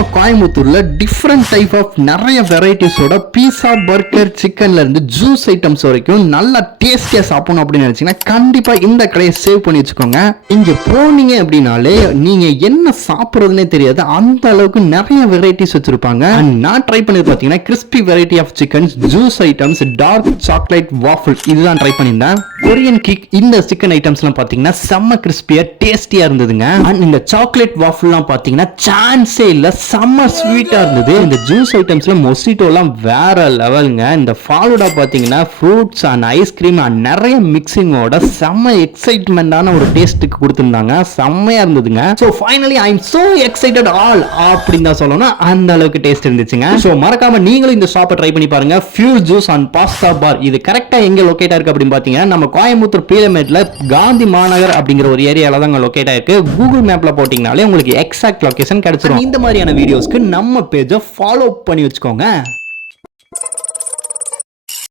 நம்ம கோயம்புத்தூர்ல different type of நிறைய வெரைட்டிஸோட பீஸா பர்கர் சிக்கன்ல இருந்து ஜூஸ் ஐட்டம்ஸ் வரைக்கும் நல்லா டேஸ்டியா சாப்பிடணும் அப்படின்னு நினைச்சீங்கன்னா கண்டிப்பா இந்த கடையை சேவ் பண்ணி வச்சுக்கோங்க. இங்க போனீங்க அப்படின்னாலே நீங்க என்ன சாப்பிடுறதுனே தெரியாது, அந்த அளவுக்கு நிறைய வெரைட்டிஸ் வச்சிருப்பாங்க. நான் ட்ரை பண்ணது பாத்தீங்கன்னா crispy variety of chickens, juice items, dark chocolate waffle இதுதான் ட்ரை பண்ணியிருந்தேன். கொரியன் கிக் இந்த சிக்கன் ஐட்டம்ஸ்லாம் பாத்தீங்கன்னா செம்ம கிறிஸ்பியா டேஸ்டியா இருந்ததுங்க. அண்ட் இந்த சாக்லேட் வாஃபிள்லாம் பாத்தீங்கன்னா சான்ஸே இல்ல, செம்ம ஸ்வீட்டா இருந்தது. இந்த ஜூஸ் ஐட்டம்ஸ்ல மொசிட்டோலாம் வேற லெவலுங்க. இந்த ஃபாலூடா பாத்தீங்கன்னா ஃப்ரூட்ஸ் அண்ட் ஐஸ்கிரீம் அண்ட் நிறைய மிக்சிங்கோட செம்ம எக்ஸைட்மெண்டான ஒரு டேஸ்ட்டுக்கு கொடுத்துருந்தாங்க. செம்மையா இருந்ததுங்க. So finally I am so excited all அப்படின்னு தான் சொல்லணும், அந்த அளவுக்கு டேஸ்ட் இருந்துச்சுங்க. ஸோ மறக்காம நீங்களும் இந்த ஷாப்பை ட்ரை பண்ணி பாருங்க. ஃபியூல் ஜூஸ் அண்ட் பாஸ்தா பார் இது கரெக்டா எங்க லொகேட் இருக்கு அப்படின்னு பாத்தீங்கன்னா நம்ம கோயம்புத்தூர் பீலமேட்ல காந்தி மாநகர் அப்படிங்கிற ஒரு ஏரியால தான் லொகேட் ஆயிருக்கு. கூகுள் மேப்ல போட்டீங்கனாலே உங்களுக்கு எக்ஸாக்ட் லொகேஷன் கிடைச்சிரும். இந்த மாதிரியான வீடியோஸ்க்கு நம்ம பேஜை ஃபாலோ பண்ணி வச்சுக்கோங்க.